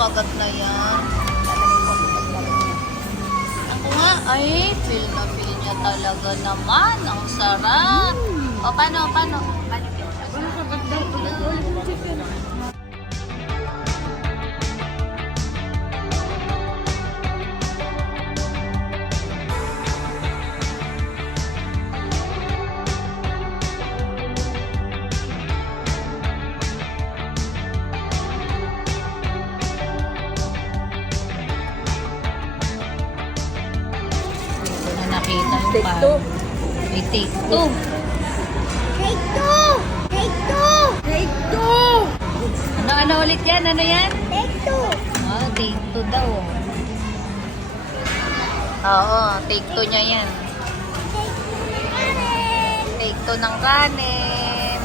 kagat na yan. Ako nga, ay, feel na feel niya talaga naman. Ang sarap. O, paano? Paano nakita yung Take pan. two. May take two. Take two! Take two! Take two! Ano ulit yan? Ano yan? Take two! Oh, take two daw. Oo, take two niya yan. Take two ng kanin.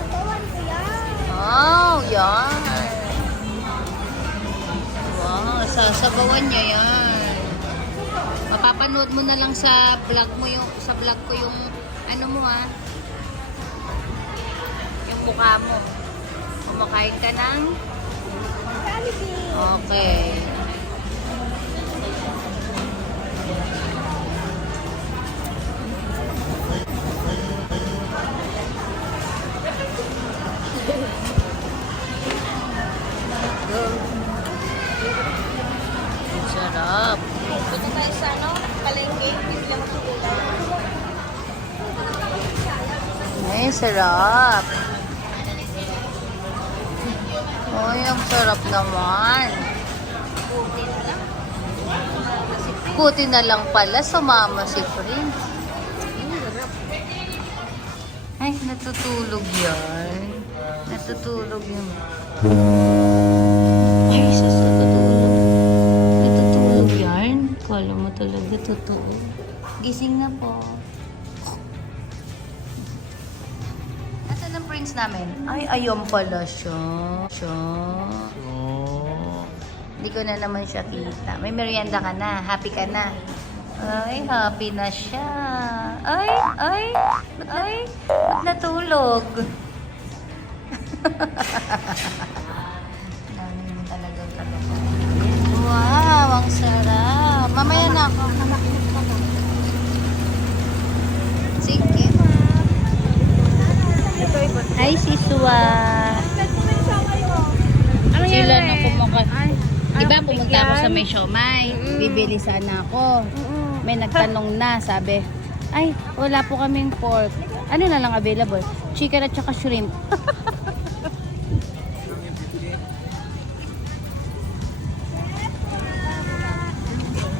Sabawan ko yan. Oh, yan. Wow, sasabawan niya yan. Mapapanood mo na lang sa vlog mo ko yung ano mo yung mukha mo. Kumakain ka ng Jollibee. okay. Ang sarap. Punta tayo sa palengke. Bibili ako sa gulay. Ay, sarap. Uy, ang sarap naman. Buti na lang pala sumama si Prince. Ay, natutulog yan. Natutulog yun. Jesus, natutulog. Natutulog yan. Kala mo talaga totoo. Gising na po. Nasaan ang Prince namin? Ay, ayun pala siya. Hindi ko na naman siya kita. May merienda ka na. Happy ka na. Ay, happy na siya. Ay, ba't natulog? Dami mo talagang kalokohan. Wow, ang sarap. Mamaya na ako. Sige. Hi, si Suwa. Sila na kumakain. Diba, pumunta ako sa may siomay. Bibili sana ako. May nagtanong na, sabi, ay, wala po kaming pork. Ano na lang available? Chicken at saka shrimp.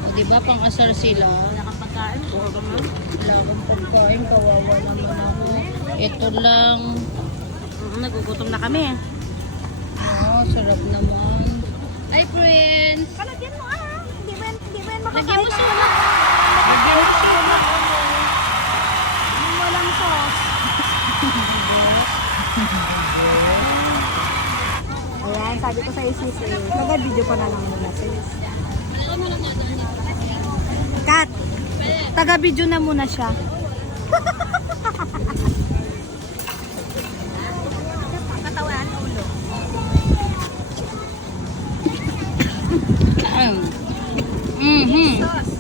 O, diba, pang asar sila? Wala kang pagkain. Puro ka man. Wala akong pagkain, kawawa naman ako. Ito lang. Nagugutom na kami. Oh, sarap naman. Ay, Prince! Palagyan mo Hindi ba yan Lagyan mo makakain? sila. Lagyan mo sila. Yung walang sauce. Ayan, sabi ko sa isis taga-video pa na lang muna sis. Kat, taga-video na muna siya. Katawan, ulo. Sauce.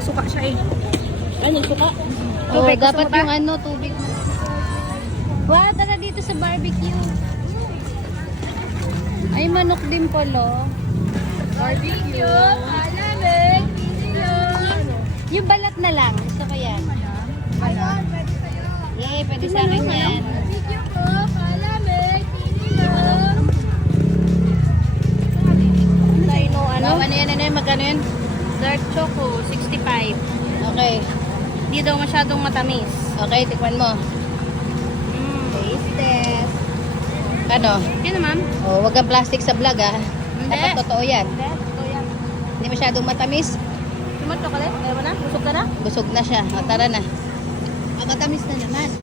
Suka siya eh. Ano, suka? Oh, Tubig, gusto dapat mo ba? yung ano, tubig mo. Wow, tara dito sa barbecue. Ay, manok din pala. Barbecue. Alamig. Yung balat na lang. Gusto ko yan. Ayun, pwede sa'yo. Yay, pwede sa akin yan. Video ko, alamig. Dino, Ano? Ano yan? Magkano yan? Dark choco, 65. Okay. Hindi daw masyadong matamis. Okay, tikman mo. Taste test. Ano? Sino, ma'am? Oh, wag kang plastic sa vlog ah. Hindi. Dapat totoo yan. Hindi, ito yan. Hindi masyadong matamis. Sino, chocolate? Ayaw mo na? Busog ka na? Busog na siya. O, tara na. Matamis na naman.